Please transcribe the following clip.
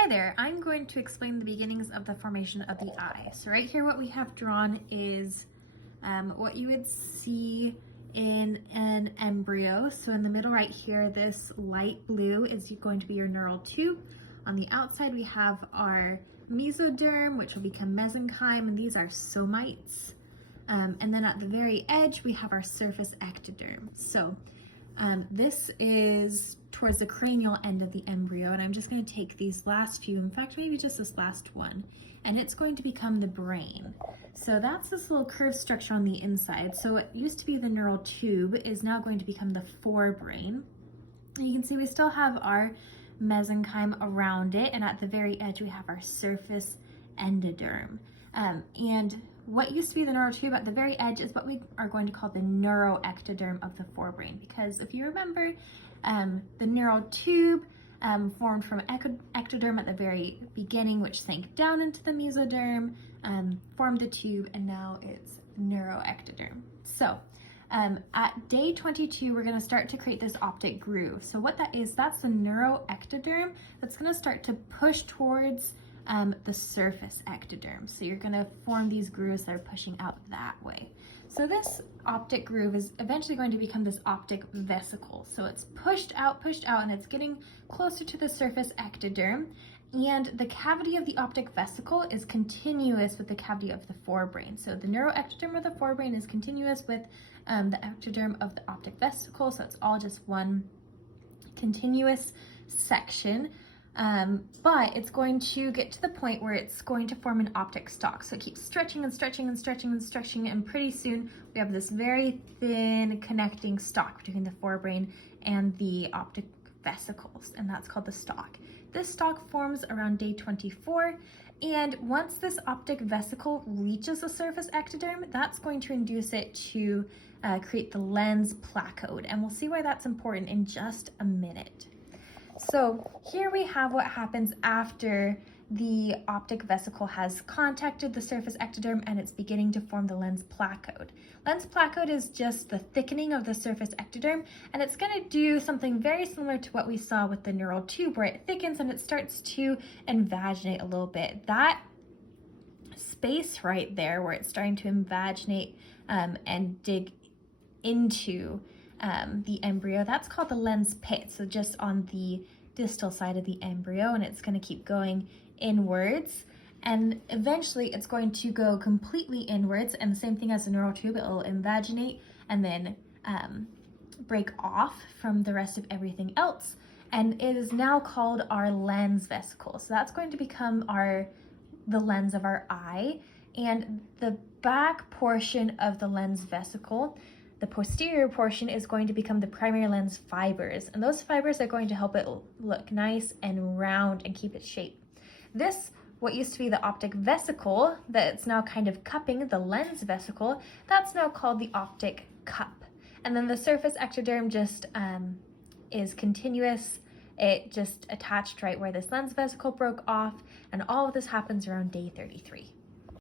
Hi there, I'm going to explain the beginnings of the formation of the eye. So right here what we have drawn is what you would see in an embryo. So in the middle right here, this light blue is going to be your neural tube. On the outside we have our mesoderm, which will become mesenchyme, and these are somites. And then at the very edge we have our surface ectoderm. So this is towards the cranial end of the embryo, and I'm just going to take these last few, in fact maybe just this last one, and it's going to become the brain. So that's this little curved structure on the inside. So what used to be the neural tube is now going to become the forebrain. And you can see we still have our mesenchyme around it, and at the very edge we have our surface endoderm. And what used to be the neural tube at the very edge is what we are going to call the neuroectoderm of the forebrain, because if you remember, the neural tube formed from ectoderm at the very beginning, which sank down into the mesoderm, formed the tube, and now it's neuroectoderm. So at day 22, we're going to start to create this optic groove. So what that is, that's the neuroectoderm that's going to start to push towards the surface ectoderm. So you're going to form these grooves that are pushing out that way. So this optic groove is eventually going to become this optic vesicle. So it's pushed out, and it's getting closer to the surface ectoderm. And the cavity of the optic vesicle is continuous with the cavity of the forebrain. So the neuroectoderm of the forebrain is continuous with the ectoderm of the optic vesicle. So it's all just one continuous section. But it's going to get to the point where it's going to form an optic stalk. So it keeps stretching and stretching and stretching and stretching, and pretty soon we have this very thin connecting stalk between the forebrain and the optic vesicles, and that's called the stalk. This stalk forms around day 24, and once this optic vesicle reaches the surface ectoderm, that's going to induce it to create the lens placode, and we'll see why that's important in just a minute. So here we have what happens after the optic vesicle has contacted the surface ectoderm and it's beginning to form the lens placode. Lens placode is just the thickening of the surface ectoderm, and it's going to do something very similar to what we saw with the neural tube, where it thickens and it starts to invaginate a little bit. That space right there where it's starting to invaginate and dig into the embryo, that's called the lens pit. So just on the distal side of the embryo, and it's going to keep going inwards, and eventually it's going to go completely inwards, and the same thing as the neural tube, it will invaginate and then break off from the rest of everything else, and it is now called our lens vesicle. So that's going to become the lens of our eye, and the back portion of the lens vesicle, the posterior portion, is going to become the primary lens fibers, and those fibers are going to help it look nice and round and keep its shape. This, what used to be the optic vesicle, that's now kind of cupping the lens vesicle, that's now called the optic cup. And then the surface ectoderm just is continuous. It just attached right where this lens vesicle broke off, and all of this happens around day 33.